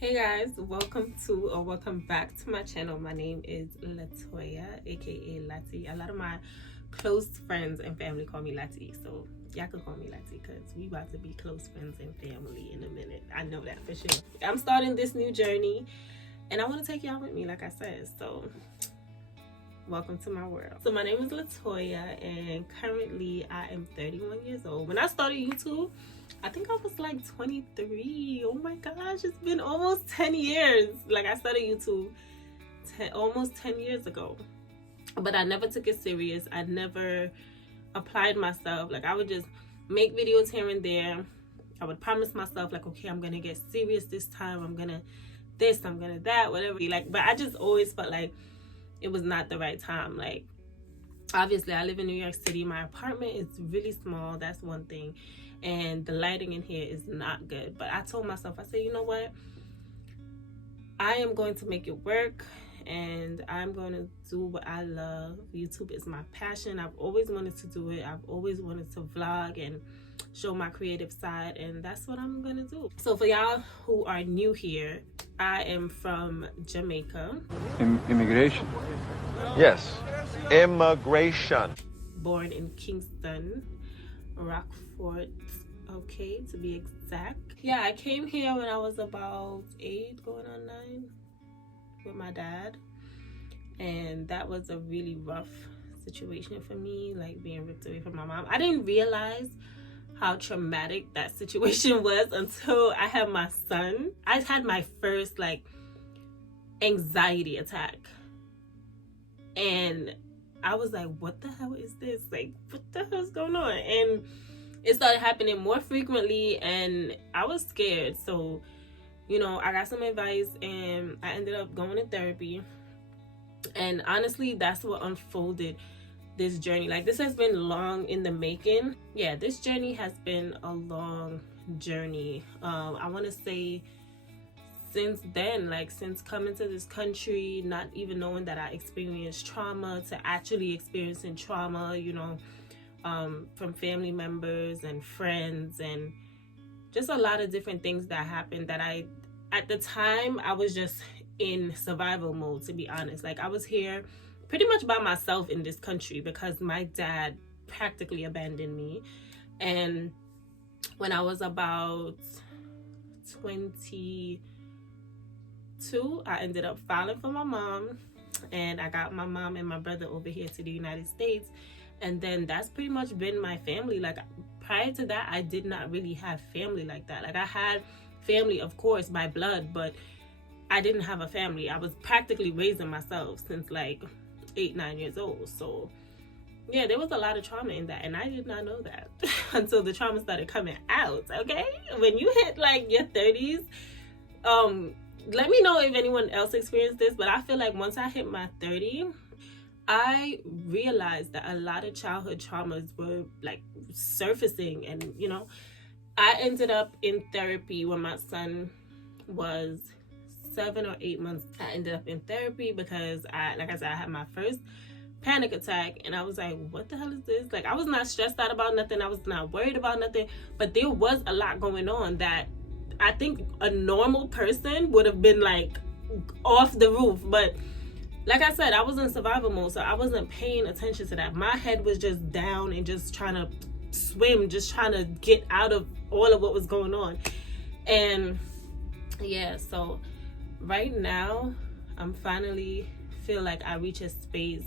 Hey guys, welcome back to my channel. My name is Latoya, aka Lati. A lot of my close friends and family call me Lati, so y'all can call me Lati because we about to be close friends and family in a minute. I know that for sure. I'm starting this new journey and I want to take y'all with me, like I said. So welcome to my world. So my name is Latoya and currently I am 31 years old. When I started YouTube, I think I was like 23. Oh my gosh, it's been almost 10 years. Like I started YouTube almost 10 years ago. But I never took it serious. I never applied myself. Like I would just make videos here and there. I would promise myself like, okay, I'm gonna get serious this time. I'm gonna this, I'm gonna that, whatever. Like, but I just always felt like it was not the right time. Like, obviously I live in New York City. My apartment is really small. That's one thing. And the lighting in here is not good. But I told myself, I said, you know what? I am going to make it work and I'm going to do what I love. YouTube is my passion. I've always wanted to do it. I've always wanted to vlog and show my creative side, and that's what I'm going to do. So for y'all who are new here, I am from Jamaica. Immigration. Yes, immigration. Born in Kingston, Rockford, okay, to be exact. Yeah, I came here when I was about 8 going on 9 with my dad, and that was a really rough situation for me, like being ripped away from my mom. I didn't realize how traumatic that situation was until I had my son. I had my first like anxiety attack, and I was like, what the hell is this? Like, what the hell is going on? And it started happening more frequently and I was scared. So, you know, I got some advice and I ended up going to therapy. And honestly, that's what unfolded this journey. Like, this has been long in the making. Yeah, this journey has been a long journey. I want to say since then, like since coming to this country, not even knowing that I experienced trauma, to actually experiencing trauma, you know, from family members and friends, and just a lot of different things that happened that at the time, I was just in survival mode, to be honest. Like I was here pretty much by myself in this country because my dad practically abandoned me. And when I was about 22, I ended up filing for my mom, and I got my mom and my brother over here to the United States. And then that's pretty much been my family. Like prior to that, I did not really have family like that. Like I had family, of course, by blood, but I didn't have a family. I was practically raising myself since like 8-9 years old. So yeah, there was a lot of trauma in that, and I did not know that until the trauma started coming out. Okay, when you hit like your 30s, let me know if anyone else experienced this, but I feel like once I hit my 30, I realized that a lot of childhood traumas were like surfacing. And you know, I ended up in therapy when my son was 7 or 8 months. I ended up in therapy because like I said, I had my first panic attack, and I was like, what the hell is this? Like I was not stressed out about nothing, I was not worried about nothing, but there was a lot going on that I think a normal person would have been like off the roof. But like I said, I was in survival mode, so I wasn't paying attention to that. My head was just down and just trying to swim, just trying to get out of all of what was going on. And yeah, so right now I'm finally feel like I reach a space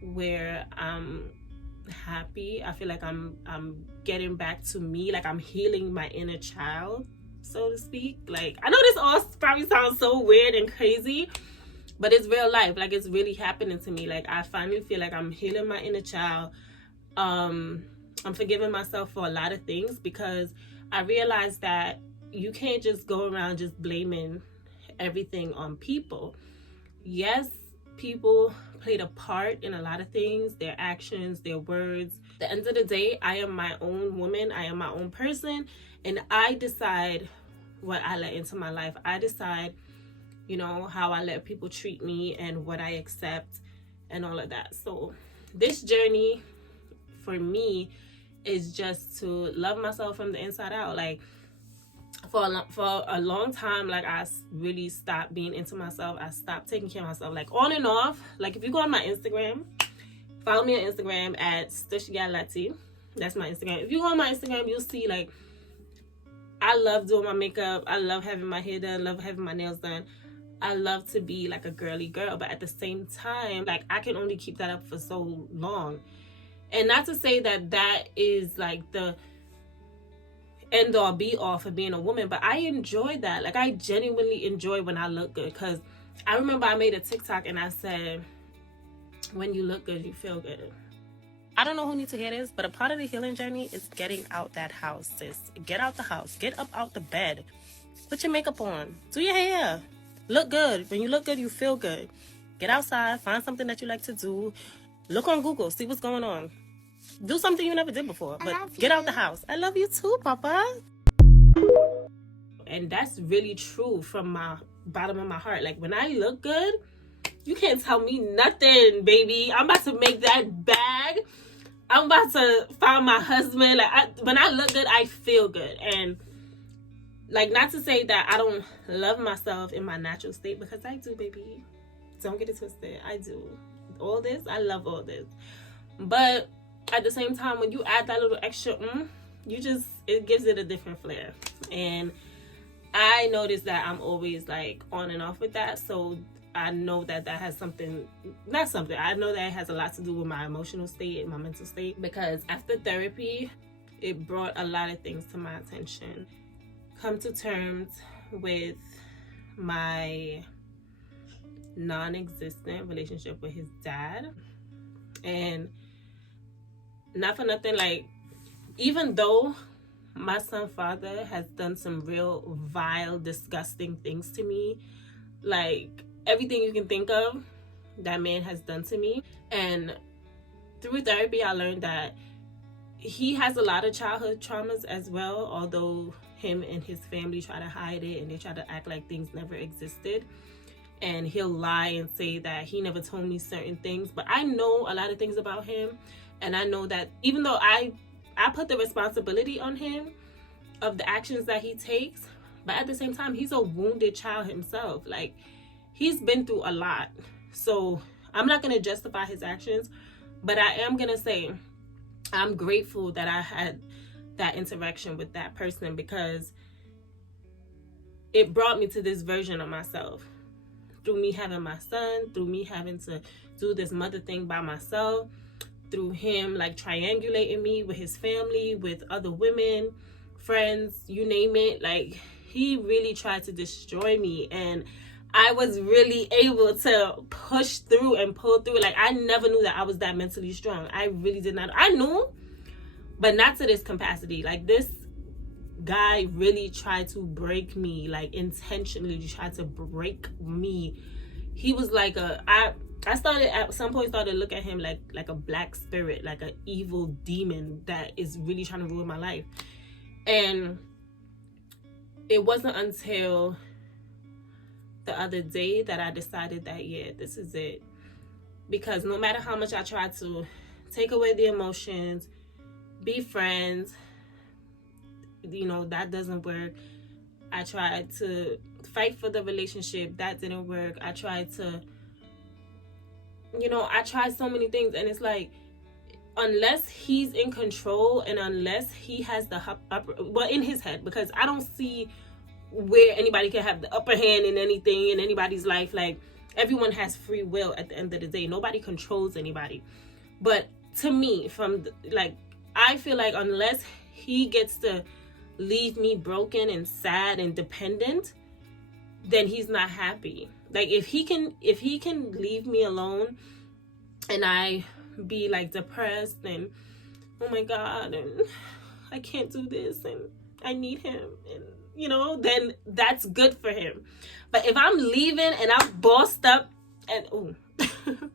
where I'm happy. I feel like I'm getting back to me, like I'm healing my inner child, so to speak. Like I know this all probably sounds so weird and crazy, but it's real life. Like it's really happening to me. Like I finally feel like I'm healing my inner child. I'm forgiving myself for a lot of things because I realized that you can't just go around just blaming everything on people. Yes, people played a part in a lot of things, their actions, their words. At the end of the day, I am my own woman, I am my own person, and I decide what I let into my life. I decide, you know, how I let people treat me and what I accept and all of that. So this journey for me is just to love myself from the inside out. Like for a long time, like, I really stopped being into myself. I stopped taking care of myself, like, on and off. Like, if you go on my Instagram, follow me on Instagram at Stishgalati. That's my Instagram. If you go on my Instagram, you'll see, like, I love doing my makeup. I love having my hair done. Love having my nails done. I love to be like a girly girl, but at the same time, like, I can only keep that up for so long. And not to say that that is like the end all be all for being a woman, but I enjoy that. Like, I genuinely enjoy when I look good, because I remember I made a TikTok and I said, when you look good, you feel good. I don't know who needs to hear this, but a part of the healing journey is getting out that house, sis. Get out the house. Get up out the bed. Put your makeup on. Do your hair. Look good. When you look good, you feel good. Get outside. Find something that you like to do. Look on Google. See what's going on. Do something you never did before. But get out the house. I love you too, Papa. And that's really true from my bottom of my heart. Like, when I look good, you can't tell me nothing, baby. I'm about to make that bag. I'm about to find my husband. Like, when I look good, I feel good. And, like, not to say that I don't love myself in my natural state, because I do, baby. Don't get it twisted. I do. All this, I love all this. But at the same time, when you add that little extra, it gives it a different flair. And I noticed that I'm always, like, on and off with that. So I know that has I know that it has a lot to do with my emotional state and my mental state, because after therapy, it brought a lot of things to my attention. Come to terms with my non-existent relationship with his dad. And not for nothing, like, even though my son's father has done some real vile, disgusting things to me, like, everything you can think of, that man has done to me. And through therapy, I learned that he has a lot of childhood traumas as well, although him and his family try to hide it and they try to act like things never existed. And he'll lie and say that he never told me certain things. But I know a lot of things about him. And I know that even though I put the responsibility on him of the actions that he takes, but at the same time, he's a wounded child himself. Like, he's been through a lot. So I'm not going to justify his actions, but I am going to say I'm grateful that I had that interaction with that person, because it brought me to this version of myself. Through me having my son, through me having to do this mother thing by myself, through him, like, triangulating me with his family, with other women, friends, you name it. Like, he really tried to destroy me. And I was really able to push through and pull through. Like, I never knew that I was that mentally strong. I really did not. I knew, but not to this capacity. Like, this guy really tried to break me, like, intentionally tried to break me. He was like I started at some point to look at him like a black spirit, like an evil demon that is really trying to ruin my life. And it wasn't until the other day that I decided that, yeah, this is it. Because no matter how much I tried to take away the emotions, be friends, you know, that doesn't work. I tried to fight for the relationship, that didn't work. I tried to, I tried so many things, and it's like, unless he's in control and unless he has the in his head, because I don't see where anybody can have the upper hand in anything in anybody's life. Like, everyone has free will at the end of the day. Nobody controls anybody. But to me, I feel like unless he gets to leave me broken and sad and dependent, then he's not happy. Like, if he can leave me alone and I be like depressed and, oh my God, and I can't do this and I need him, and then that's good for him. But if I'm leaving and I'm bossed up and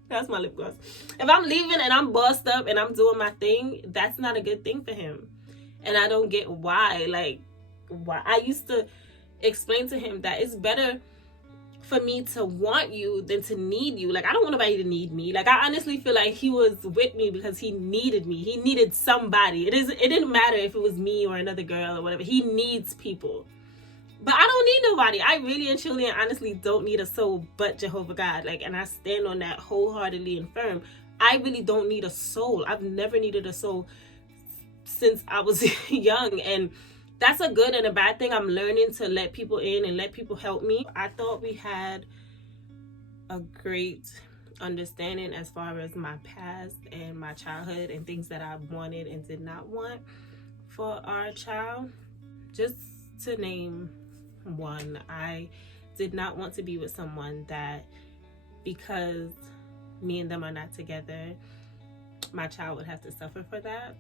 that's my lip gloss. If I'm leaving and I'm bossed up and I'm doing my thing, that's not a good thing for him. And I don't get why. Like, why? I used to explain to him that it's better for me to want you than to need you. Like, I don't want nobody to need me. Like, I honestly feel like he was with me because he needed me. He needed somebody. It didn't matter if it was me or another girl or whatever. He needs people. But I don't need nobody. I really and truly and honestly don't need a soul but Jehovah God. Like, and I stand on that wholeheartedly and firm. I really don't need a soul. I've never needed a soul since I was young, and that's a good and a bad thing. I'm learning to let people in and let people help me. I thought we had a great understanding as far as my past and my childhood and things that I wanted and did not want for our child. Just to name one, I did not want to be with someone that, because me and them are not together, my child would have to suffer for that.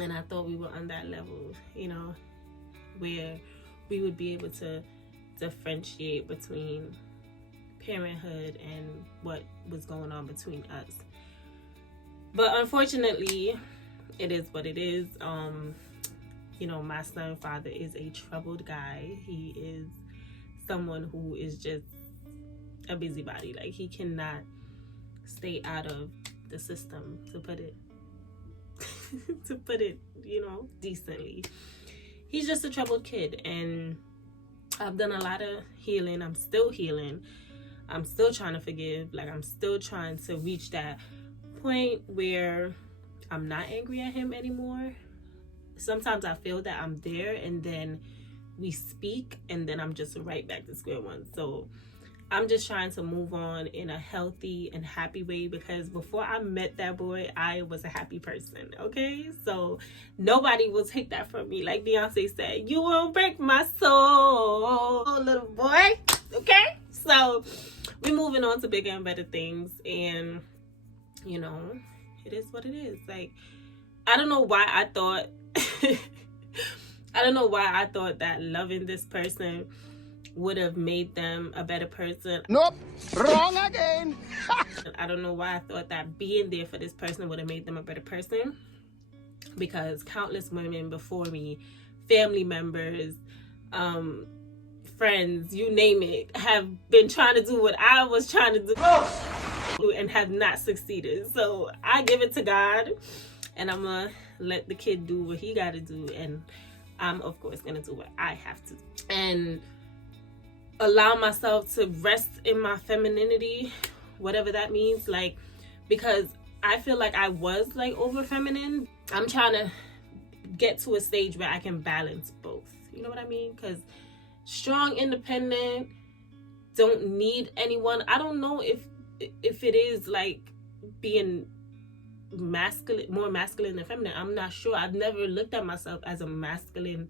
And I thought we were on that level, you know, where we would be able to differentiate between parenthood and what was going on between us. But unfortunately, it is what it is. You know, my son's father is a troubled guy. He is someone who is just a busybody. Like, he cannot stay out of the system, to put it you know, decently. He's just a troubled kid, and I've done a lot of healing. I'm still healing. I'm still trying to forgive. Like, I'm still trying to reach that point where I'm not angry at him anymore. Sometimes I feel that I'm there, and then we speak, and then I'm just right back to square one. So I'm just trying to move on in a healthy and happy way, because before I met that boy, I was a happy person, okay? So nobody will take that from me. Like Beyonce said, you won't break my soul, little boy, okay? So we're moving on to bigger and better things, and, you know, it is what it is. Like, I don't know why I thought that loving this person would have made them a better person. Nope, wrong again. I don't know why I thought that being there for this person would have made them a better person, because countless women before me, family members, friends, you name it, have been trying to do what I was trying to do and have not succeeded. So I give it to God, and I'm gonna let the kid do what he gotta do, and I'm of course gonna do what I have to, and allow myself to rest in my femininity, whatever that means. Like, because I feel like I was like over feminine. I'm trying to get to a stage where I can balance both, you know what I mean? Because strong, independent, don't need anyone. I don't know if it is like being masculine, more masculine than feminine. I'm not sure. I've never looked at myself as a masculine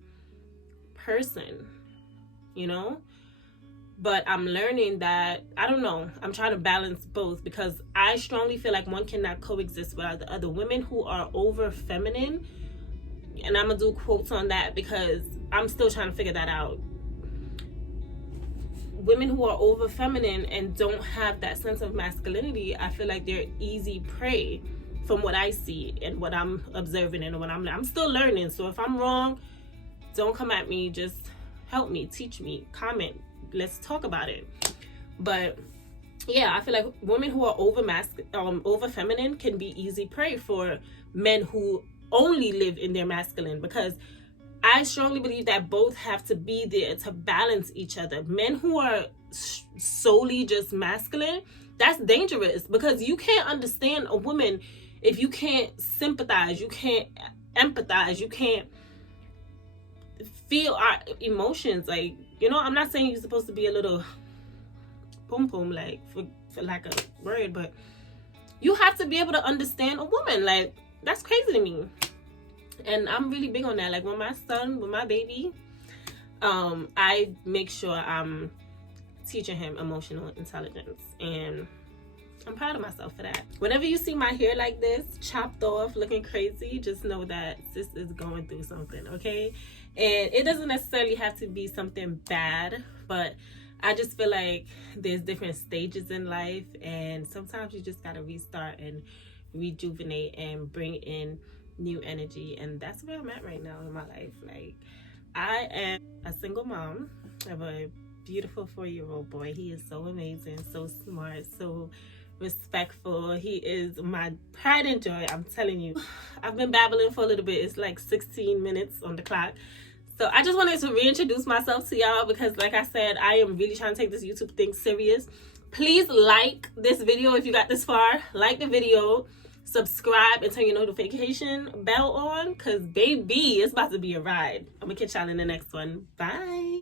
person, you know? But I'm learning that, I don't know, I'm trying to balance both, because I strongly feel like one cannot coexist without the other. Women who are over feminine, and I'm gonna do quotes on that because I'm still trying to figure that out. Women who are over feminine and don't have that sense of masculinity, I feel like they're easy prey from what I see and what I'm observing and what I'm still learning. So if I'm wrong, don't come at me, just help me, teach me, comment. Let's talk about it. But yeah, I feel like women who are over feminine can be easy prey for men who only live in their masculine, because I strongly believe that both have to be there to balance each other. Men who are solely just masculine, that's dangerous, because you can't understand a woman if you can't sympathize, you can't empathize, you can't feel our emotions. Like, you know, I'm not saying you're supposed to be a little pum pum, like, for lack of a word, but you have to be able to understand a woman. Like, that's crazy to me. And I'm really big on that. Like, with my baby, I make sure I'm teaching him emotional intelligence, and I'm proud of myself for that. Whenever you see my hair like this, chopped off, looking crazy, just know that sis is going through something, okay? And it doesn't necessarily have to be something bad, but I just feel like there's different stages in life, and sometimes you just gotta restart and rejuvenate and bring in new energy. And that's where I'm at right now in my life. Like, I am a single mom of a beautiful 4-year-old boy. He is so amazing, so smart, so respectful. He is my pride and joy. I'm telling you, I've been babbling for a little bit. It's like 16 minutes on the clock, So I just wanted to reintroduce myself to y'all because, like I said, I am really trying to take this YouTube thing serious. Please like this video if you got this far. Like the video, subscribe, and turn your notification bell on because, baby, it's about to be a ride. I'm going to catch y'all in the next one. Bye.